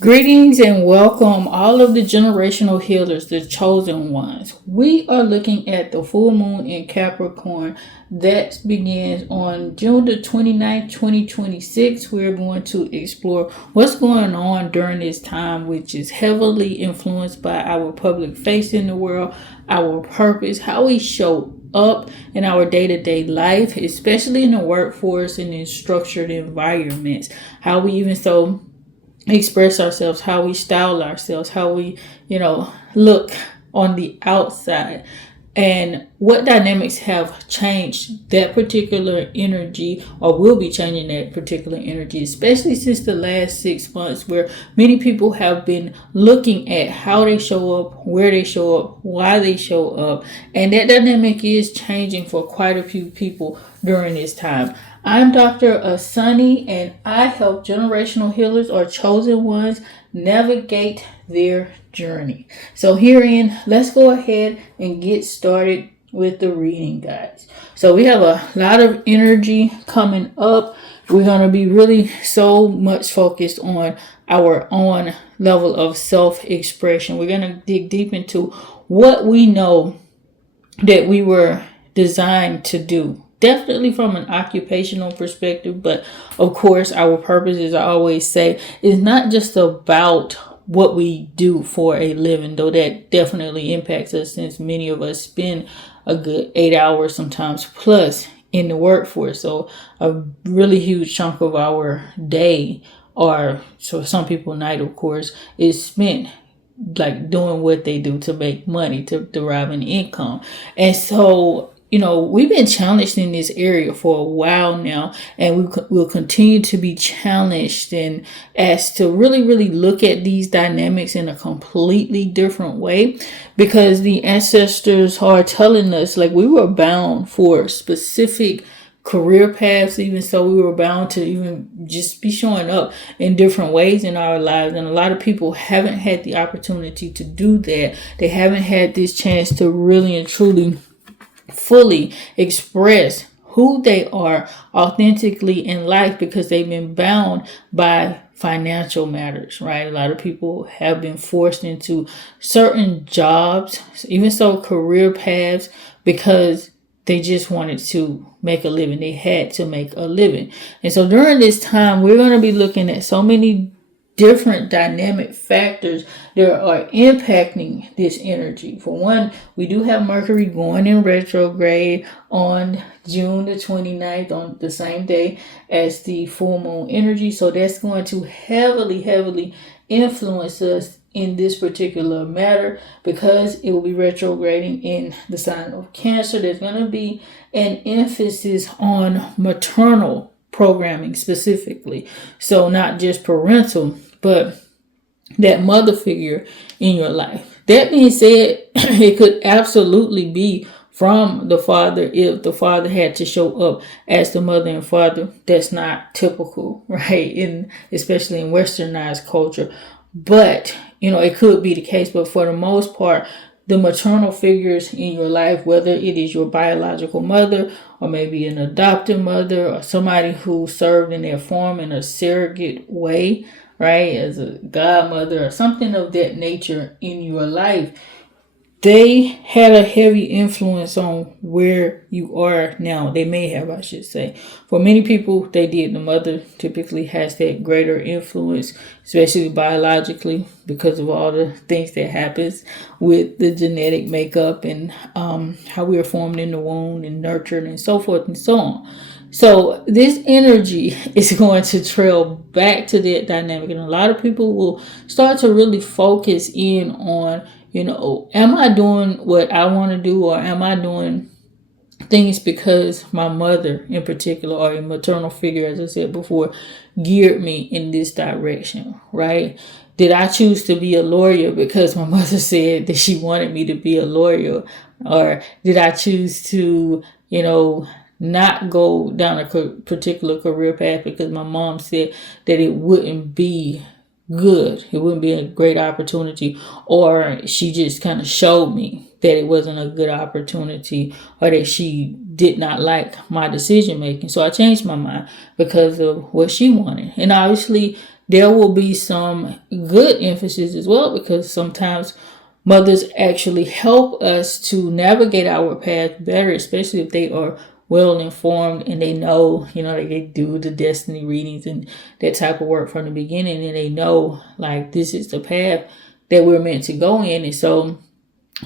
Greetings and welcome, all of the generational healers, the chosen ones. We are looking at the full moon in Capricorn that begins on June the 29th, 2026. We're going to explore what's going on during this time, which is heavily influenced by our public face in the world, our purpose, how we show up in our day-to-day life, especially in the workforce and in structured environments, how we even express ourselves, how we style ourselves, how we, look on the outside, and what dynamics have changed that particular energy or will be changing that particular energy, especially since the last 6 months, where many people have been looking at how they show up, where they show up, why they show up, and that dynamic is changing for quite a few people during this time. I'm Dr. Asani, and I help generational healers or chosen ones navigate their journey. So herein, let's go ahead and get started with the reading, guys. So we have a lot of energy coming up. We're going to be really so much focused on our own level of self-expression. We're going to dig deep into what we know that we were designed to do. Definitely from an occupational perspective, but of course our purpose, as I always say, is not just about what we do for a living, though that definitely impacts us, since many of us spend a good 8 hours, sometimes plus, in the workforce. So a really huge chunk of our day, or so some people night, of course, is spent like doing what they do to make money, to derive an income. And so we've been challenged in this area for a while now, and we'll continue to be challenged and asked to really, really look at these dynamics in a completely different way, because the ancestors are telling us, like, we were bound for specific career paths. Even so, we were bound to even just be showing up in different ways in our lives, and a lot of people haven't had the opportunity to do that. They haven't had this chance to really and truly fully express who they are authentically in life, because they've been bound by financial matters, right? A lot of people have been forced into certain jobs, even so career paths, because they just wanted to make a living. They had to make a living. And so during this time, we're going to be looking at so many different dynamic factors that are impacting this energy. For one, we do have Mercury going in retrograde on June the 29th, on the same day as the full moon energy. So that's going to heavily influence us in this particular matter, because it will be retrograding in the sign of Cancer. There's going to be an emphasis on maternal programming specifically. So not just parental, but that mother figure in your life. That being said, it could absolutely be from the father if the father had to show up as the mother and father. That's not typical, right? Especially in westernized culture. But, it could be the case. But for the most part, the maternal figures in your life, whether it is your biological mother or maybe an adopted mother or somebody who served in their form in a surrogate way, right, as a godmother or something of that nature in your life, they had a heavy influence on where you are now. They may have, I should say. For many people, they did. The mother typically has that greater influence, especially biologically, because of all the things that happens with the genetic makeup and how we are formed in the womb and nurtured and so forth and so on. So this energy is going to trail back to that dynamic, and a lot of people will start to really focus in on, am I doing what I want to do, or am I doing things because my mother in particular, or a maternal figure, as I said before, geared me in this direction, right? Did I choose to be a lawyer because my mother said that she wanted me to be a lawyer? Or did I choose to, not go down a particular career path because my mom said that it wouldn't be good, it wouldn't be a great opportunity, or she just kind of showed me that it wasn't a good opportunity, or that she did not like my decision making. So I changed my mind because of what she wanted. And obviously there will be some good emphasis as well, because sometimes mothers actually help us to navigate our path better, especially if they are well informed and they know, they do the destiny readings and that type of work from the beginning, and they know like this is the path that we're meant to go in. And so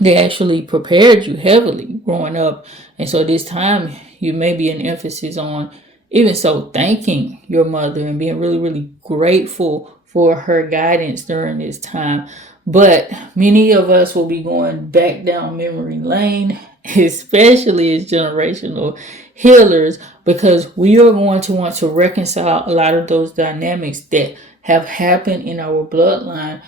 they actually prepared you heavily growing up. And so this time you may be an emphasis on even so thanking your mother and being really, really grateful for her guidance during this time. But many of us will be going back down memory lane, especially as generational healers, because we are going to want to reconcile a lot of those dynamics that have happened in our bloodline,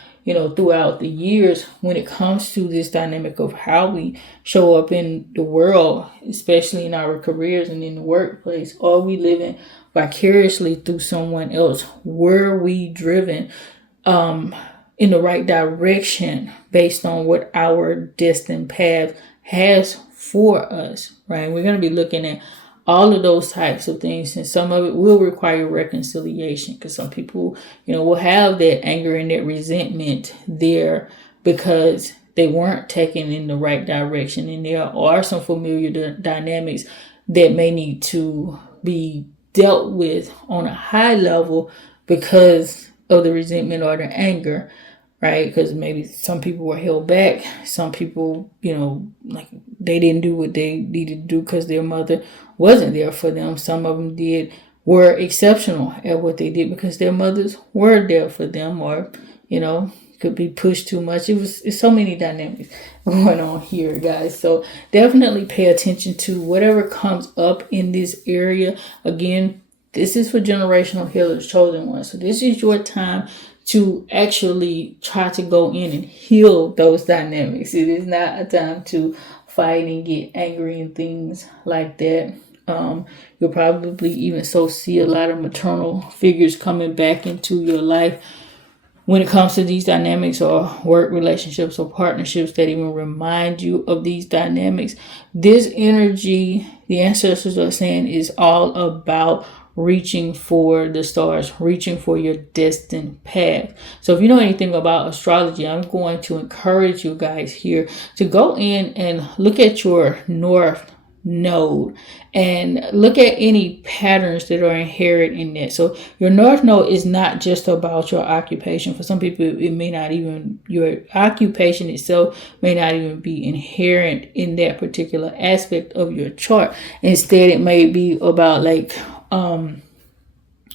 throughout the years when it comes to this dynamic of how we show up in the world, especially in our careers and in the workplace. Are we living vicariously through someone else? Were we driven in the right direction based on what our destined path has for us, right? We're going to be looking at all of those types of things, and some of it will require reconciliation, because some people, will have that anger and that resentment there because they weren't taken in the right direction, and there are some familiar dynamics that may need to be dealt with on a high level because of the resentment or the anger, right? Because maybe some people were held back. Some people, like they didn't do what they needed to do because their mother wasn't there for them. Some of them were exceptional at what they did because their mothers were there for them, or, could be pushed too much. It's so many dynamics going on here, guys. So definitely pay attention to whatever comes up in this area. Again, this is for generational healers, chosen ones. So this is your time to actually try to go in and heal those dynamics. It is not a time to fight and get angry and things like that. You'll probably even see a lot of maternal figures coming back into your life when it comes to these dynamics, or work relationships or partnerships that even remind you of these dynamics. This energy, the ancestors are saying, is all about reaching for the stars, reaching for your destined path. So if you know anything about astrology, I'm going to encourage you guys here to go in and look at your north node and look at any patterns that are inherent in that. So your north node is not just about your occupation. For some people, it may not even, your occupation itself may not even be inherent in that particular aspect of your chart. Instead, it may be about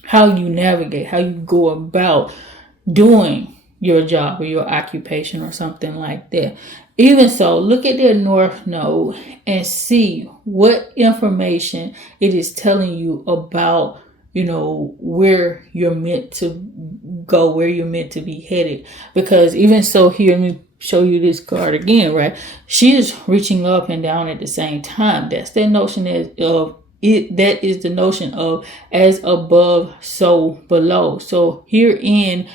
how you navigate, how you go about doing your job or your occupation or something like that. Even so, look at their north node and see what information it is telling you about, where you're meant to go, where you're meant to be headed. Because even so, here, let me show you this card again, right? She is reaching up and down at the same time. That's that notion of it. That is the notion of as above, so below. So herein,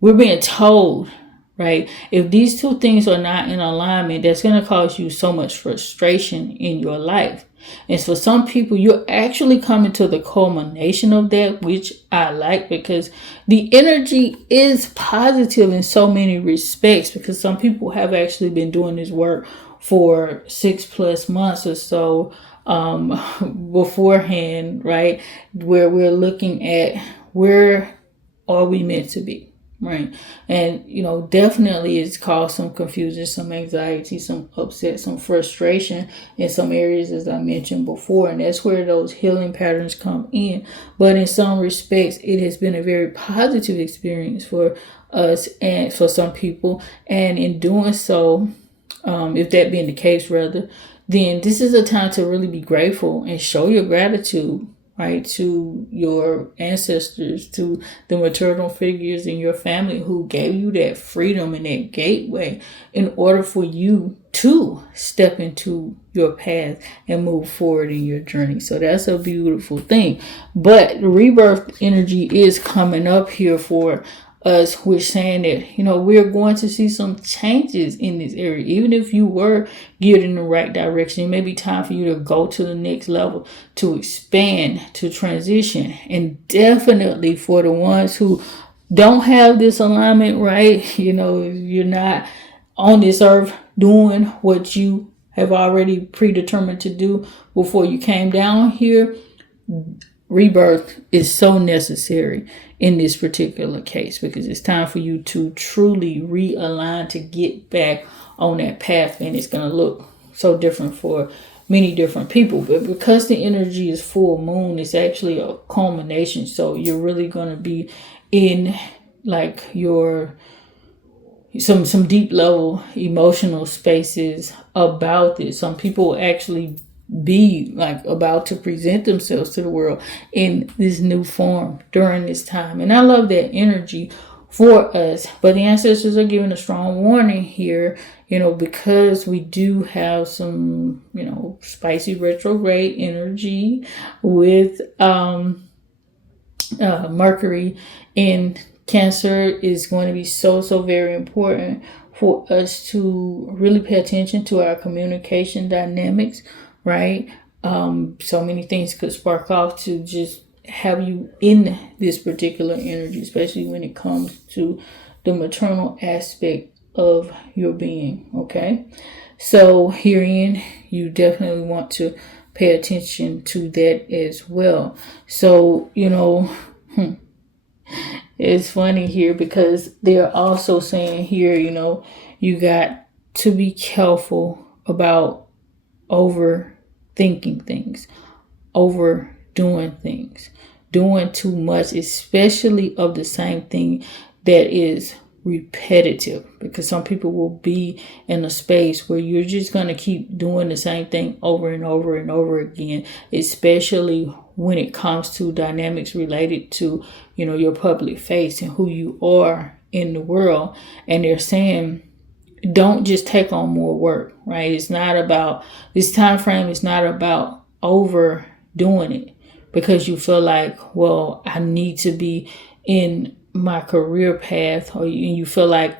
we're being told, right? If these two things are not in alignment, that's going to cause you so much frustration in your life. And for some people, you're actually coming to the culmination of that, which I like, because the energy is positive in so many respects, because some people have actually been doing this work for 6+ months or so beforehand, right? Where we're looking at where are we meant to be. Right. And, definitely it's caused some confusion, some anxiety, some upset, some frustration in some areas, as I mentioned before. And that's where those healing patterns come in. But in some respects, it has been a very positive experience for us and for some people. And in doing so, if that being the case, rather, then this is a time to really be grateful and show your gratitude, right, to your ancestors, to the maternal figures in your family who gave you that freedom and that gateway in order for you to step into your path and move forward in your journey. So that's a beautiful thing. But the rebirth energy is coming up here for us. We're saying that, we're going to see some changes in this area. Even if you were geared in the right direction, it may be time for you to go to the next level, to expand, to transition. And definitely for the ones who don't have this alignment right, you're not on this earth doing what you have already predetermined to do before you came down here, rebirth is so necessary in this particular case, because it's time for you to truly realign to get back on that path. And it's going to look so different for many different people, but because the energy is full moon, it's actually a culmination. So you're really going to be in like your some deep level emotional spaces about this. Some people actually be like about to present themselves to the world in this new form during this time. And I love that energy for us. But the ancestors are giving a strong warning here, because we do have some, spicy retrograde energy with Mercury in Cancer. Is going to be so very important for us to really pay attention to our communication dynamics, right? So many things could spark off to just have you in this particular energy, especially when it comes to the maternal aspect of your being, okay? So herein, you definitely want to pay attention to that as well. So, it's funny here because they're also saying here, you got to be careful about overthinking things, overdoing things, doing too much, especially of the same thing that is repetitive, because some people will be in a space where you're just going to keep doing the same thing over and over and over again, especially when it comes to dynamics related to, your public face and who you are in the world. And they're saying, don't just take on more work, right? It's not about this time frame. It's not about overdoing it because you feel like, well, I need to be in my career path, or you feel like,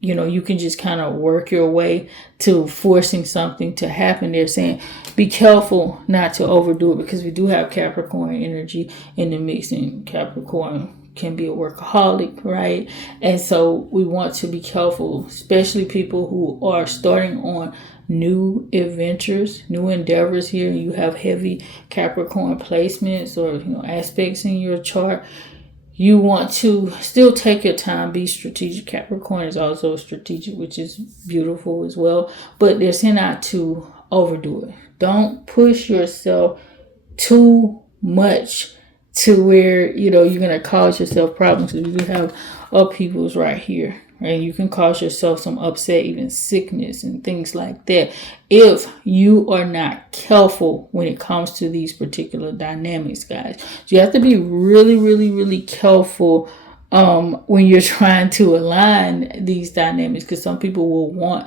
you can just kind of work your way to forcing something to happen. They're saying, be careful not to overdo it, because we do have Capricorn energy in the mix, and Capricorn can be a workaholic, right? And so we want to be careful, especially people who are starting on new adventures, new endeavors here. You have heavy Capricorn placements or aspects in your chart. You want to still take your time, be strategic. Capricorn is also strategic, which is beautiful as well. But they're saying not to overdo it. Don't push yourself too much to where, you're going to cause yourself problems. Because you do have upheavals right here. Right? You can cause yourself some upset, even sickness and things like that, if you are not careful when it comes to these particular dynamics, guys. So you have to be really, really, really careful when you're trying to align these dynamics, because some people will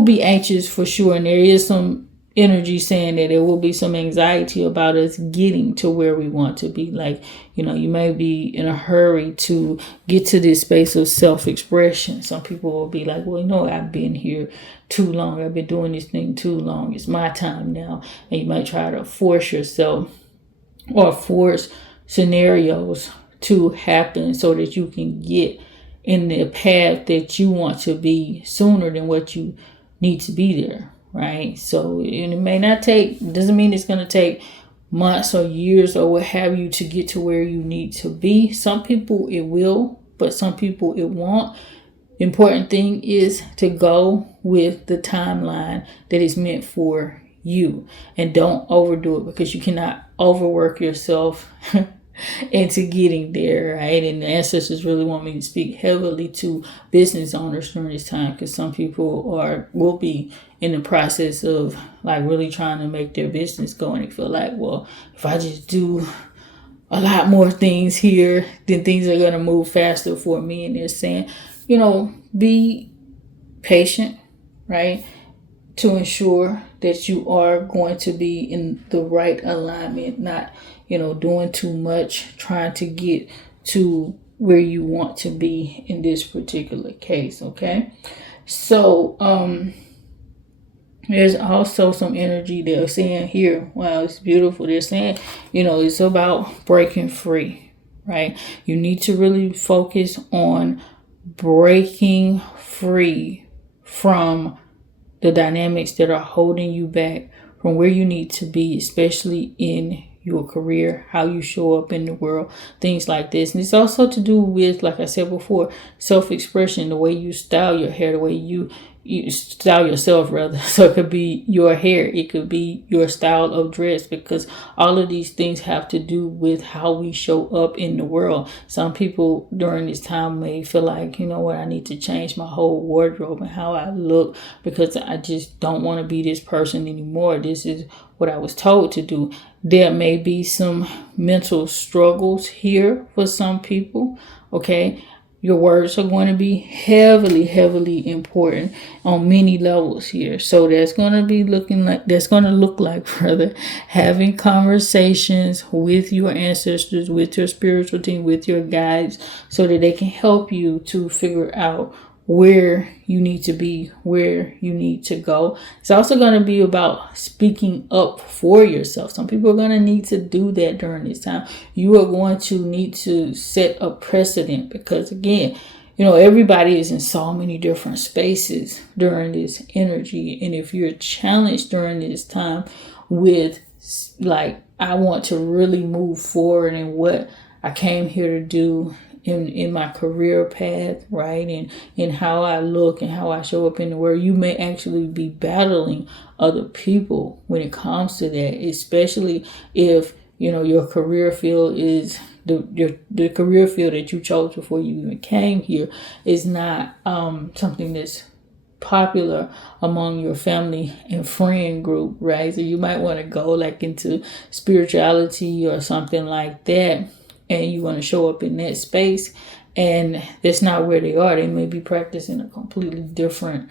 be anxious for sure, and there is some energy saying that there will be some anxiety about us getting to where we want to be. Like, you may be in a hurry to get to this space of self-expression. Some people will be like, well, I've been here too long. I've been doing this thing too long. It's my time now. And you might try to force yourself or force scenarios to happen so that you can get in the path that you want to be sooner than what you need to be there. Right? So it may not doesn't mean it's going to take months or years or what have you to get to where you need to be. Some people it will, but some people it won't. The important thing is to go with the timeline that is meant for you, and don't overdo it, because you cannot overwork yourself into getting there, right? And the ancestors really want me to speak heavily to business owners during this time, because some people will be in the process of like really trying to make their business go, and they feel like, well, if I just do a lot more things here, then things are going to move faster for me. And they're saying, be patient, right? To ensure that you are going to be in the right alignment, not, doing too much, trying to get to where you want to be in this particular case, okay? So, there's also some energy they're saying here. Wow, it's beautiful. They're saying, it's about breaking free, right? You need to really focus on breaking free from the dynamics that are holding you back from where you need to be, especially in your career, how you show up in the world, things like this. And it's also to do with, like I said before, self-expression, the way you style your hair, the way you style yourself rather. So it could be your hair, it could be your style of dress, because all of these things have to do with how we show up in the world. Some people during this time may feel like, you know what, I need to change my whole wardrobe and how I look, because I just don't want to be this person anymore. This is what I was told to do. There may be some mental struggles here for some people, okay? Your words are going to be heavily, heavily important on many levels here. So that's going to look like rather having conversations with your ancestors, with your spiritual team, with your guides, so that they can help you to figure out where you need to be, where you need to go. It's also going to be about speaking up for yourself. Some people are going to need to do that during this time. You are going to need to set a precedent, because again, you know, everybody is in so many different spaces during this energy. And if you're challenged during this time with like, I want to really move forward in what I came here to do, in my career path, right, and in how I look and how I show up in the world, you may actually be battling other people when it comes to that, especially if, you know, your career field is the career field that you chose before you even came here is not something that's popular among your family and friend group, right? So you might want to go like into spirituality or something like that, and you want to show up in that space, and that's not where they are. They may be practicing a completely different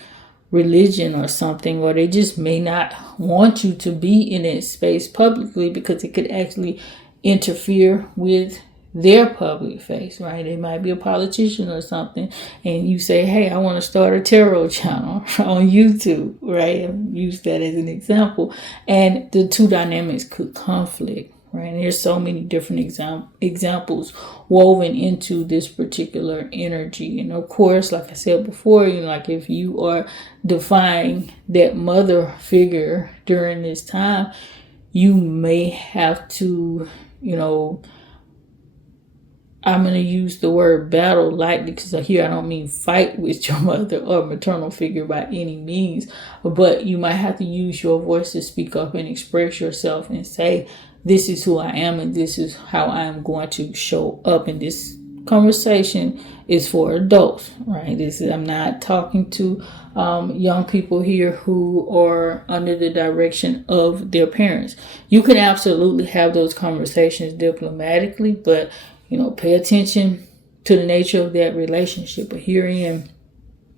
religion or something, or they just may not want you to be in that space publicly, because it could actually interfere with their public face, right? They might be a politician or something, and you say, hey, I want to start a tarot channel on YouTube, right? And use that as an example. And the two dynamics could conflict, right? And there's so many different examples woven into this particular energy. And of course, like I said before, you know, like if you are defying that mother figure during this time, you may have to, you know, I'm going to use the word battle lightly, because here I don't mean fight with your mother or maternal figure by any means, but you might have to use your voice to speak up and express yourself and say, this is who I am and this is how I am going to show up. And this conversation is for adults, right? I'm not talking to young people here who are under the direction of their parents. You can absolutely have those conversations diplomatically, but you know, pay attention to the nature of that relationship. But herein,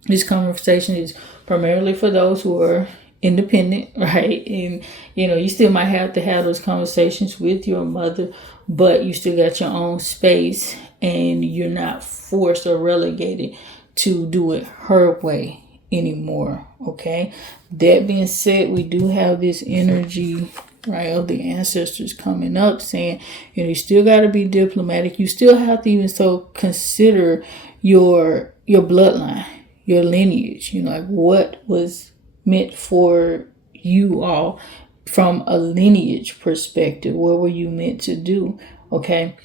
this conversation is primarily for those who are independent, right? And, you know, you still might have to have those conversations with your mother, but you still got your own space and you're not forced or relegated to do it her way anymore, okay? That being said, we do have this energy, right, of the ancestors coming up saying, you know, you still got to be diplomatic. You still have to even so consider your bloodline, your lineage, you know, like what was meant for you all from a lineage perspective. What were you meant to do? Okay.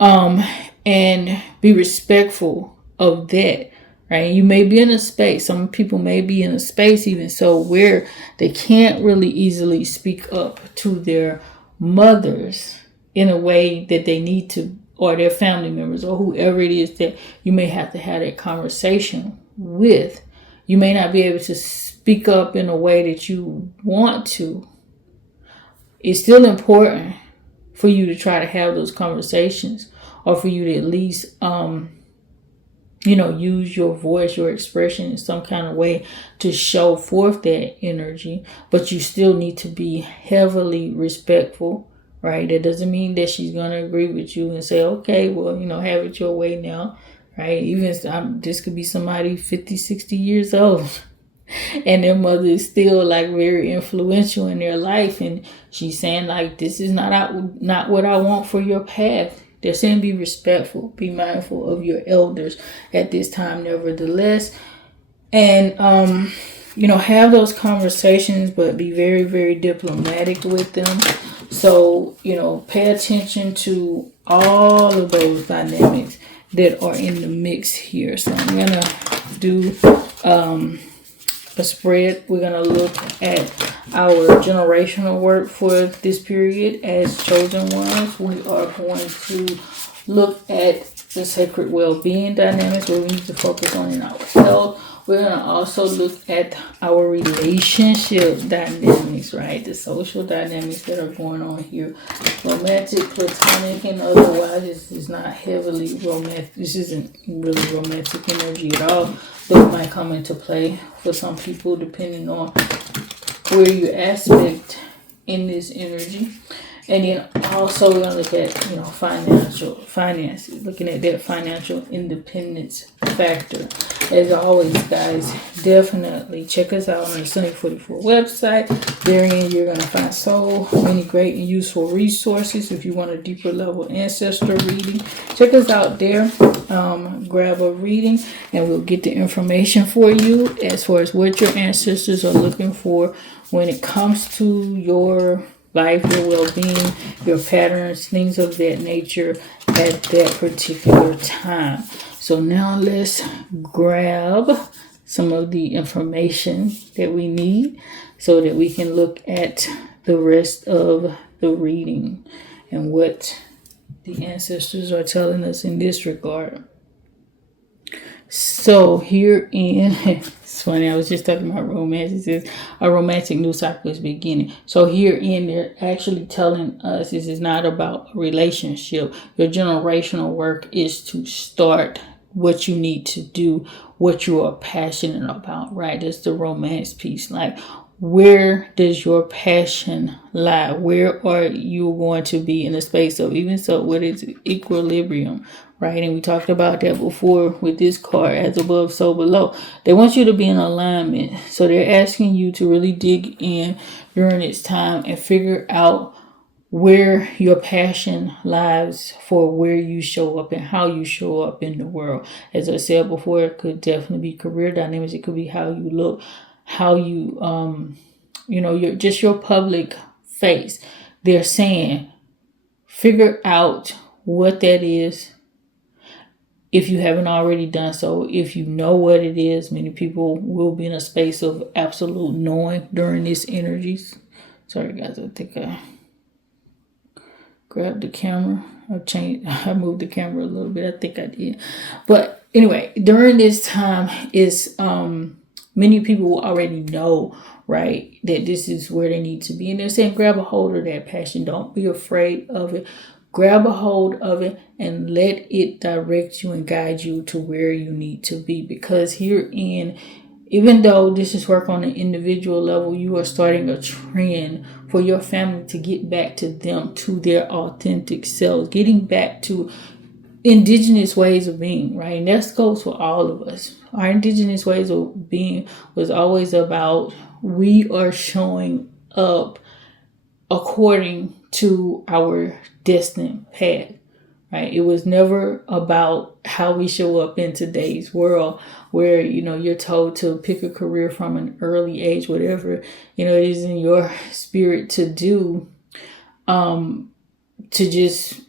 And be respectful of that. Right? You may be in a space, some people may be in a space even so where they can't really easily speak up to their mothers in a way that they need to, or their family members, or whoever it is that you may have to have that conversation with. You may not be able to speak up in a way that you want to. It's still important for you to try to have those conversations, or for you to at least you know, use your voice, your expression in some kind of way to show forth that energy. But you still need to be heavily respectful, right? That doesn't mean that she's going to agree with you and say, okay, well, you know, have it your way now, right? Even this could be somebody 50, 60 years old and their mother is still like very influential in their life. And she's saying like, this is not what I want for your path. They're saying be respectful, be mindful of your elders at this time, nevertheless. And, have those conversations, but be very, very diplomatic with them. So, pay attention to all of those dynamics that are in the mix here. So I'm going to do a spread. We're going to look at our generational work for this period as chosen ones. We are going to look at the sacred well-being dynamics, where we need to focus on in our health. We're going to also look at our relationship dynamics, right? The social dynamics that are going on here. Romantic, platonic, and otherwise. This is not heavily romantic. This isn't really romantic energy at all. That might come into play for some people depending on where you aspect in this energy. And then also we're going to look at, finances, looking at that financial independence factor. As always, guys, definitely check us out on the Sunny 44 website. Therein, you're going to find so many great and useful resources. If you want a deeper level ancestral reading, check us out there. Grab a reading and we'll get the information for you as far as what your ancestors are looking for when it comes to your life, your well-being, your patterns, things of that nature at that particular time. So now let's grab some of the information that we need so that we can look at the rest of the reading and what the ancestors are telling us in this regard. So here in, it's funny, I was just talking about romance. It says a romantic new cycle is beginning. So here in, they're actually telling us this is not about a relationship. Your generational work is to start what you need to do, what you are passionate about, right? That's the romance piece. Like, where does your passion lie? Where are you going to be in a space of, even so, what is equilibrium, right? And we talked about that before with this card, as above, so below. They want you to be in alignment. So they're asking you to really dig in during this time and figure out where your passion lies for where you show up and how you show up in the world. As I said before, it could definitely be career dynamics. It could be how you look, how you, your public face. They're saying, figure out what that is. If you haven't already done so, if you know what it is, many people will be in a space of absolute knowing during these energies. Sorry, guys, I think I grabbed the camera. I moved the camera a little bit. I think I did. But anyway, during this time is many people will already know, right, that this is where they need to be. And they're saying grab a hold of that passion. Don't be afraid of it. Grab a hold of it and let it direct you and guide you to where you need to be. Because herein, even though this is work on an individual level, you are starting a trend for your family to get back to them, to their authentic selves, getting back to indigenous ways of being, right? And that goes for all of us. Our indigenous ways of being was always about we are showing up according to our destined path, right? It was never about how we show up in today's world where, you're told to pick a career from an early age, whatever, it is in your spirit to do, to just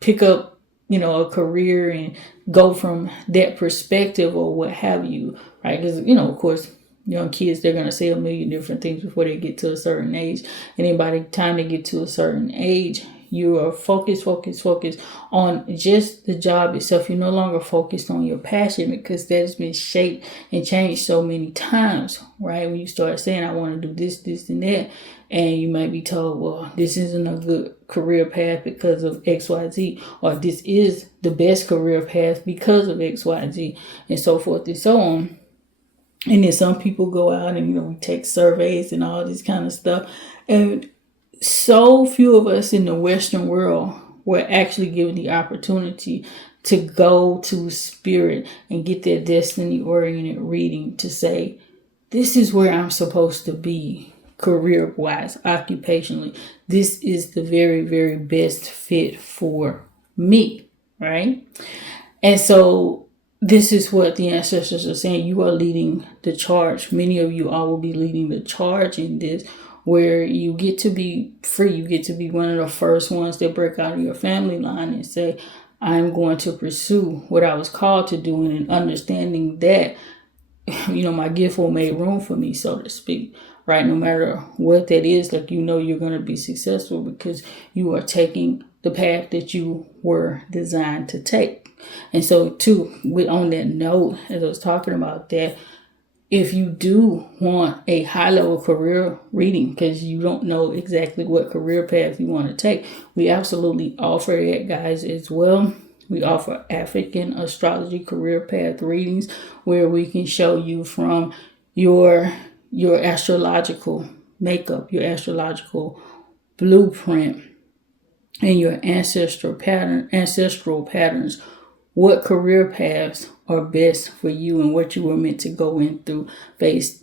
pick up, a career and go from that perspective or what have you, right? Because, of course, young kids, they're going to say a million different things before they get to a certain age. And by the time they get to a certain age, you are focused on just the job itself. You're no longer focused on your passion because that has been shaped and changed so many times, right? When you start saying, I want to do this, this, and that, and you might be told, well, this isn't a good career path because of XYZ, or this is the best career path because of XYZ, and so forth and so on. And then some people go out and, we take surveys and all this kind of stuff. And so few of us in the Western world were actually given the opportunity to go to spirit and get that destiny-oriented reading to say, this is where I'm supposed to be career-wise, occupationally. This is the very, very best fit for me, right? And so this is what the ancestors are saying. You are leading the charge. Many of you all will be leading the charge in this, where you get to be free. You get to be one of the first ones that break out of your family line and say, I'm going to pursue what I was called to do, and understanding that, my gift will make room for me, so to speak, right? No matter what that is, like, you're going to be successful because you are taking the path that you were designed to take. And so, too, on that note, as I was talking about that, if you do want a high-level career reading because you don't know exactly what career path you want to take, we absolutely offer that, guys, as well. We offer African astrology career path readings where we can show you from your astrological makeup, your astrological blueprint, and your ancestral patterns, what career paths are best for you and what you were meant to go into based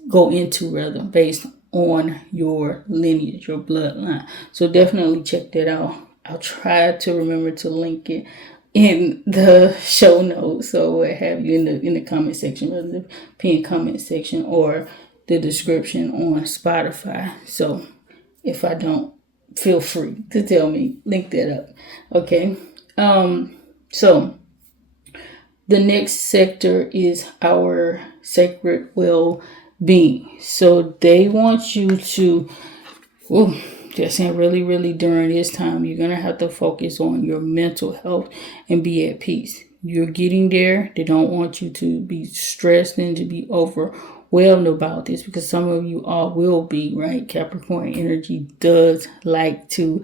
on your lineage, your bloodline. So definitely check that out. I'll try to remember to link it in the show notes, so what have you, in the comment section, or the pinned comment section, or the description on Spotify. So if I don't, feel free to tell me, link that up. Okay. So the next sector is our sacred well-being. So they want you to, just really, really during this time, you're going to have to focus on your mental health and be at peace. You're getting there. They don't want you to be stressed and to be overwhelmed about this, because some of you all will be, right? Capricorn energy does like to,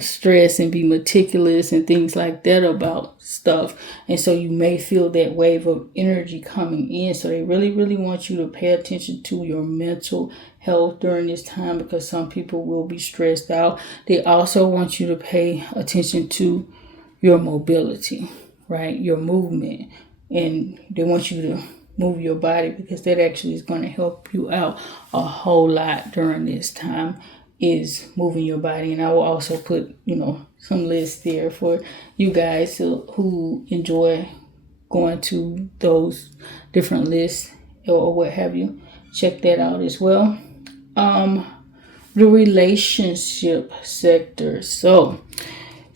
stress and be meticulous and things like that about stuff. And so you may feel that wave of energy coming in. So they really, really want you to pay attention to your mental health during this time, because some people will be stressed out. They also want you to pay attention to your mobility, right? Your movement. And they want you to move your body, because that actually is going to help you out a whole lot during this time, is moving your body. And I will also put, some lists there for you guys who enjoy going to those different lists or what have you. Check that out as well. The relationship sector. So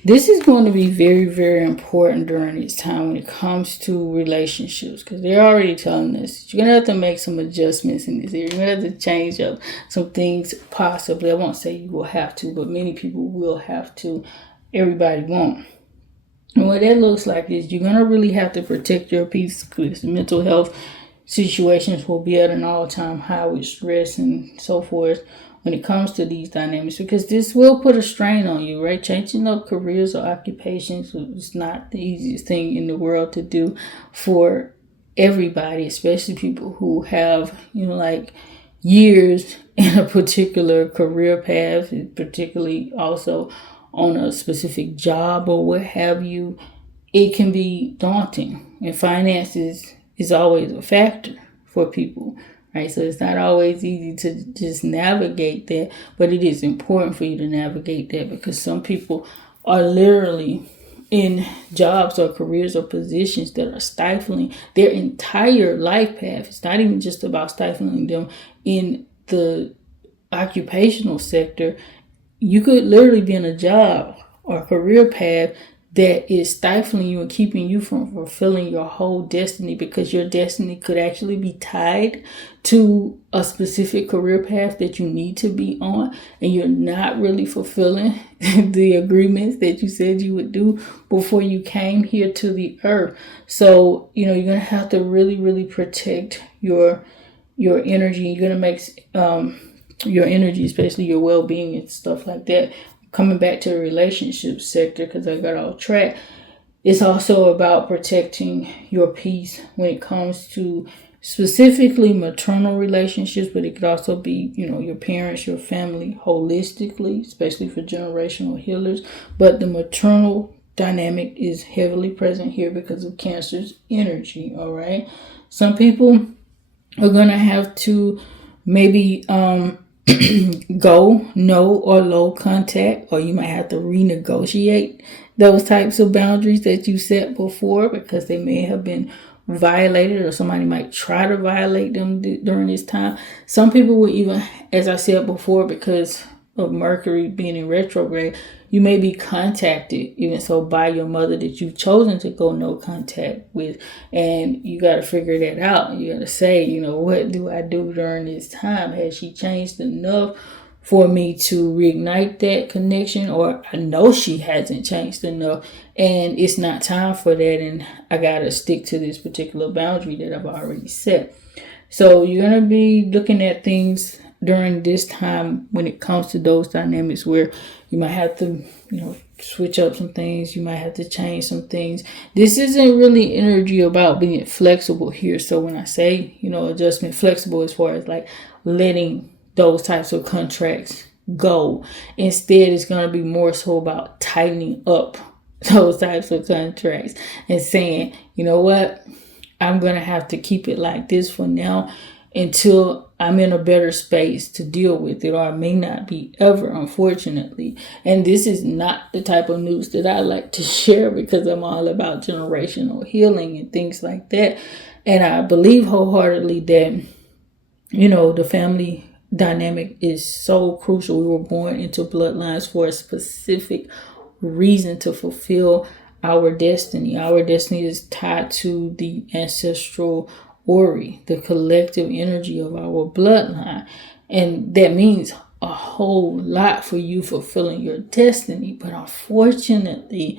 this is going to be very, very important during this time when it comes to relationships, because they're already telling us you're going to have to make some adjustments in this area. You're going to have to change up some things, possibly. I won't say you will have to, but many people will have to. Everybody won't. And what that looks like is you're going to really have to protect your peace, because mental health situations will be at an all-time high with stress and so forth when it comes to these dynamics, because this will put a strain on you, right? Changing up careers or occupations is not the easiest thing in the world to do for everybody, especially people who have, years in a particular career path, particularly also on a specific job or what have you. It can be daunting, and finances is always a factor for people, right? So it's not always easy to just navigate that, but it is important for you to navigate that, because some people are literally in jobs or careers or positions that are stifling their entire life path. It's not even just about stifling them in the occupational sector. You could literally be in a job or career path that is stifling you and keeping you from fulfilling your whole destiny, because your destiny could actually be tied to a specific career path that you need to be on, and you're not really fulfilling the agreements that you said you would do before you came here to the earth. So, you're going to have to really, really protect your energy. You're going to make your energy, especially your well-being and stuff like that. Coming back to the relationship sector, because I got off track, it's also about protecting your peace when it comes to specifically maternal relationships, but it could also be, your parents, your family holistically, especially for generational healers. But the maternal dynamic is heavily present here because of Cancer's energy, all right? Some people are going to have to maybe go, no, or low contact, or you might have to renegotiate those types of boundaries that you set before because they may have been violated, or somebody might try to violate them during this time. Some people will even, as I said before, because of Mercury being in retrograde, you may be contacted even so by your mother that you've chosen to go no contact with, and you got to figure that out. You got to say, what do I do during this time? Has she changed enough for me to reignite that connection, or I know she hasn't changed enough and it's not time for that, and I gotta stick to this particular boundary that I've already set. So you're gonna be looking at things during this time when it comes to those dynamics where you might have to, switch up some things. You might have to change some things. This isn't really energy about being flexible here. So when I say, adjustment, flexible as far as like letting those types of contracts go. Instead, it's going to be more so about tightening up those types of contracts and saying, you know what, I'm going to have to keep it like this for now until I'm in a better space to deal with it, or I may not be ever, unfortunately. And this is not the type of news that I like to share because I'm all about generational healing and things like that. And I believe wholeheartedly that, the family dynamic is so crucial. We were born into bloodlines for a specific reason, to fulfill our destiny. Our destiny is tied to the ancestral Ori, the collective energy of our bloodline. And that means a whole lot for you fulfilling your destiny. But unfortunately,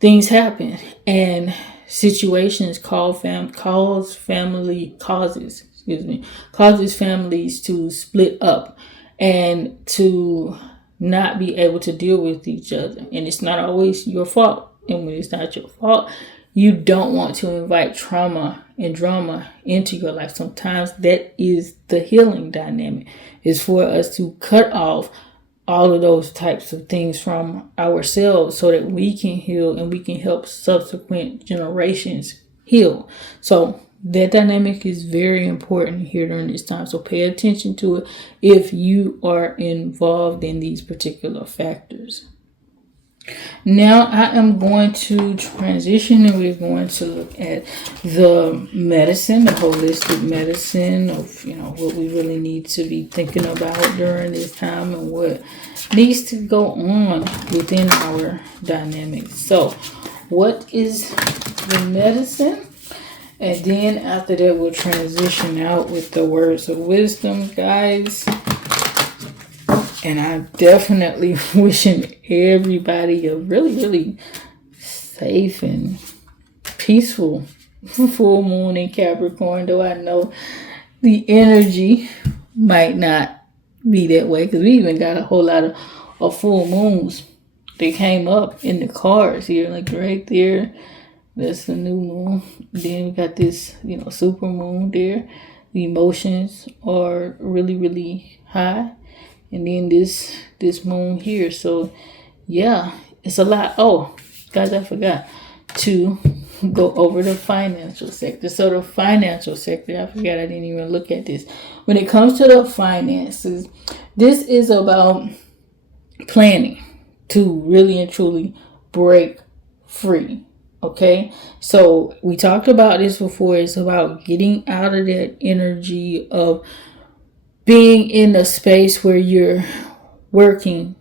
things happen and situations causes families to split up and to not be able to deal with each other. And it's not always your fault. And when it's not your fault, you don't want to invite trauma and drama into your life. Sometimes that is the healing dynamic, is for us to cut off all of those types of things from ourselves so that we can heal and we can help subsequent generations heal. So that dynamic is very important here during this time. So pay attention to it if you are involved in these particular factors. Now I am going to transition and we're going to look at the medicine, the holistic medicine of, what we really need to be thinking about during this time and what needs to go on within our dynamics. So what is the medicine? And then after that, we'll transition out with the words of wisdom, guys. And I'm definitely wishing everybody a really, really safe and peaceful full moon in Capricorn, though I know the energy might not be that way because we even got a whole lot of full moons that came up in the cards here, like right there. That's the new moon. Then we got this, super moon there. The emotions are really, really high. And then this moon here. So, yeah, it's a lot. Oh, guys, I forgot to go over the financial sector. So the financial sector, I forgot I didn't even look at this. When it comes to the finances, this is about planning to really and truly break free. Okay, so we talked about this before. It's about getting out of that energy of being in a space where you're working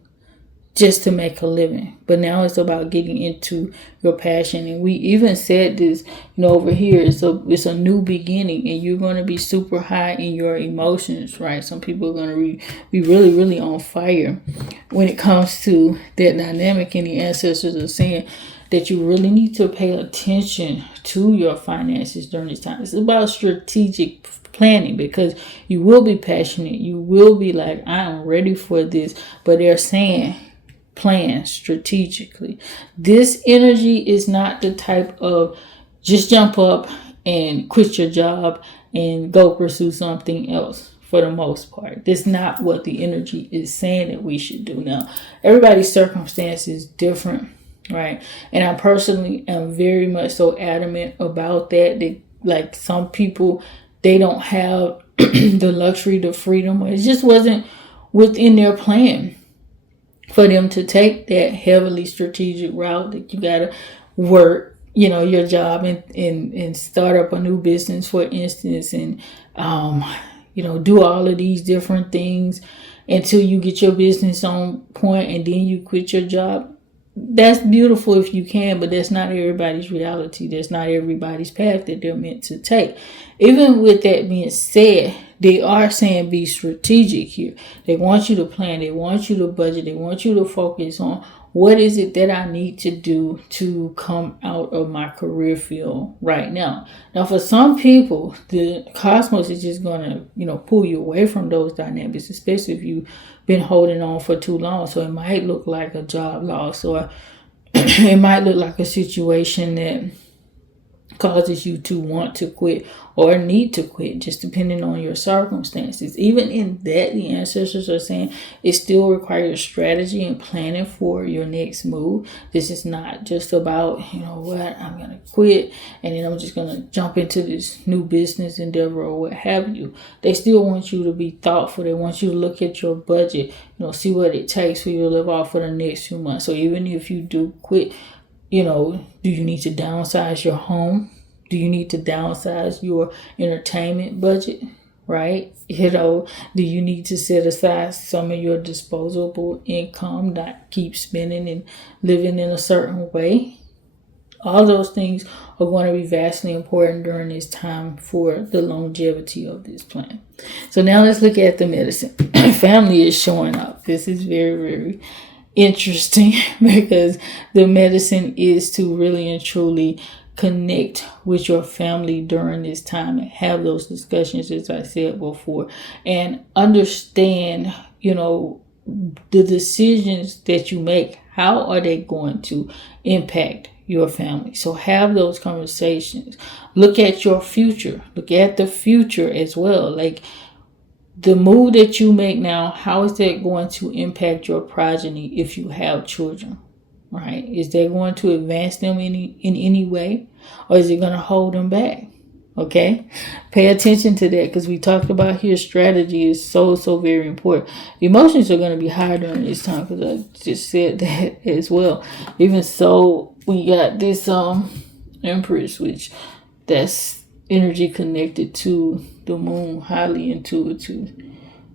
just to make a living. But now it's about getting into your passion. And we even said this, over here, it's a new beginning and you're going to be super high in your emotions, right? Some people are going to be really, really on fire when it comes to that dynamic. And the ancestors are saying that you really need to pay attention to your finances during this time. It's about strategic planning because you will be passionate. You will be like, I am ready for this. But they're saying plan strategically. This energy is not the type of just jump up and quit your job and go pursue something else. For the most part, that's not what the energy is saying that we should do. Now, everybody's circumstance is different, right? And I personally am very much so adamant about that. Like some people, they don't have the luxury, the freedom. It just wasn't within their plan for them to take that heavily strategic route that you gotta work, your job and start up a new business, for instance, and do all of these different things until you get your business on point and then you quit your job. That's beautiful if you can, but that's not everybody's reality. That's not everybody's path that they're meant to take. Even with that being said, they are saying be strategic here. They want you to plan. They want you to budget. They want you to focus on what is it that I need to do to come out of my career field right now. Now, for some people, the cosmos is just going to, pull you away from those dynamics, especially if you've been holding on for too long. So it might look like a job loss, or it might look like a situation that causes you to want to quit or need to quit, just depending on your circumstances. Even in that, the ancestors are saying it still requires strategy and planning for your next move. This is not just about, I'm going to quit and then I'm just going to jump into this new business endeavor or what have you. They still want you to be thoughtful. They want you to look at your budget, see what it takes for you to live off for the next few months. So even if you do quit, do you need to downsize your home? Do you need to downsize your entertainment budget? Right? Do you need to set aside some of your disposable income, not keep spending and living in a certain way? All those things are going to be vastly important during this time for the longevity of this plan. So now let's look at the medicine. Family is showing up. This is very, very interesting because the medicine is to really and truly connect with your family during this time and have those discussions, as I said before, and understand, the decisions that you make, how are they going to impact your family? So have those conversations. Look at your future. Look at the future as well. Like, the move that you make now, how is that going to impact your progeny if you have children, right? Is that going to advance them in any way, or is it going to hold them back? Okay, pay attention to that, because we talked about here strategy is so very important. Emotions are going to be high during this time, because I just said that as well. Even so, we got this Empress, which that's energy connected to the moon, highly intuitive.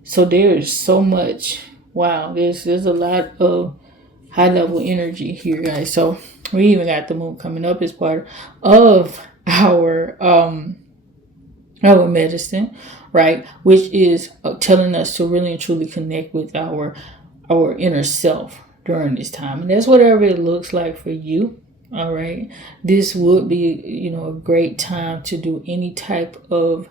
So there is so much. Wow, there's a lot of high level energy here, guys. So we even got the moon coming up as part of our medicine, right? Which is telling us to really and truly connect with our inner self during this time, and that's whatever it looks like for you. All right, this would be, a great time to do any type of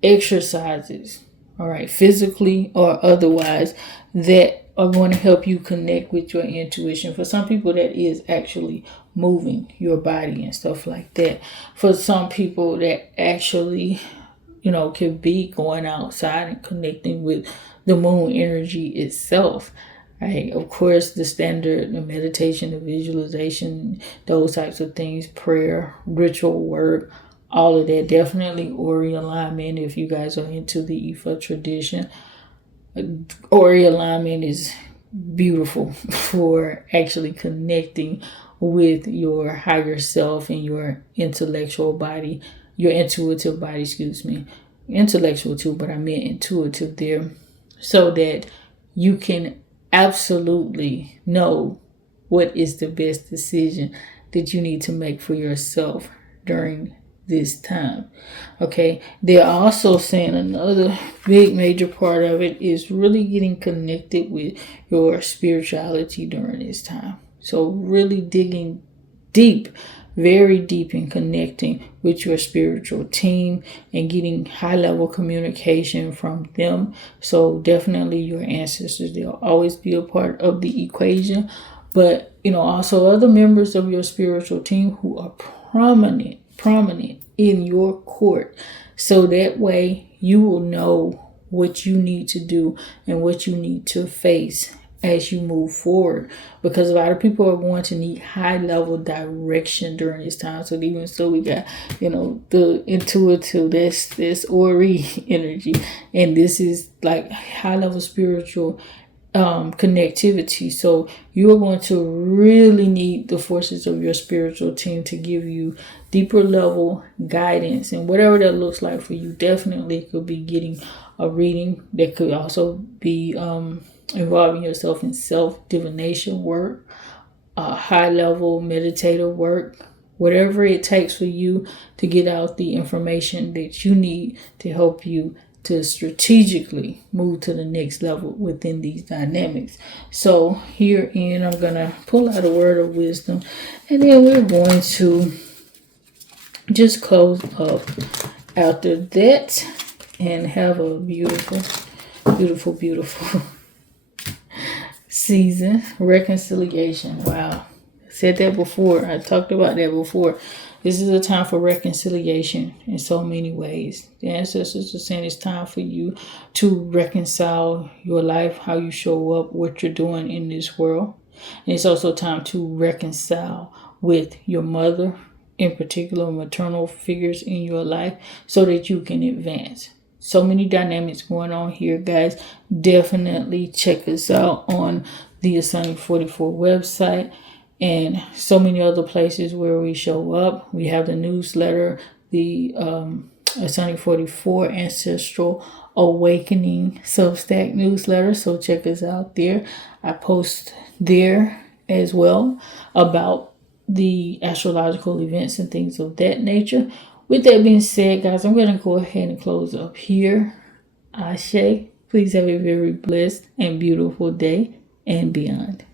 exercises, all right, physically or otherwise, that are going to help you connect with your intuition. For some people, that is actually moving your body and stuff like that. For some people, that actually, could be going outside and connecting with the moon energy itself. Right. Of course, the standard, the meditation, the visualization, those types of things, prayer, ritual work, all of that. Definitely Ori alignment if you guys are into the Ifa tradition. Ori alignment is beautiful for actually connecting with your higher self and your intellectual body, your intuitive body, intellectual too, but I meant intuitive there, so that you can absolutely know what is the best decision that you need to make for yourself during this time. Okay, they're also saying another big major part of it is really getting connected with your spirituality during this time. So really digging deep, very deep, in connecting with your spiritual team and getting high level communication from them. So definitely your ancestors, they'll always be a part of the equation, but also other members of your spiritual team who are prominent in your court. So that way you will know what you need to do and what you need to face as you move forward, because a lot of people are going to need high level direction during this time. So even so, we got, the intuitive, this Ori energy, and this is like high level spiritual connectivity. So you are going to really need the forces of your spiritual team to give you deeper level guidance, and whatever that looks like for you. Definitely could be getting a reading. That could also be involving yourself in self divination work, high level meditative work, whatever it takes for you to get out the information that you need to help you to strategically move to the next level within these dynamics. So herein, I'm going to pull out a word of wisdom, and then we're going to just close up after that and have a beautiful, beautiful, beautiful season. Reconciliation. Wow. I said that before. I talked about that before. This is a time for reconciliation in so many ways. The ancestors are saying it's time for you to reconcile your life, how you show up, what you're doing in this world. And it's also time to reconcile with your mother, in particular maternal figures in your life, so that you can advance. So many dynamics going on here, guys. Definitely check us out on the Asani 44 website and so many other places where we show up. We have the newsletter, the Asani 44 Ancestral Awakening Substack newsletter. So check us out there. I post there as well about the astrological events and things of that nature. With that being said, guys, I'm going to go ahead and close up here. Ashe, please have a very blessed and beautiful day and beyond.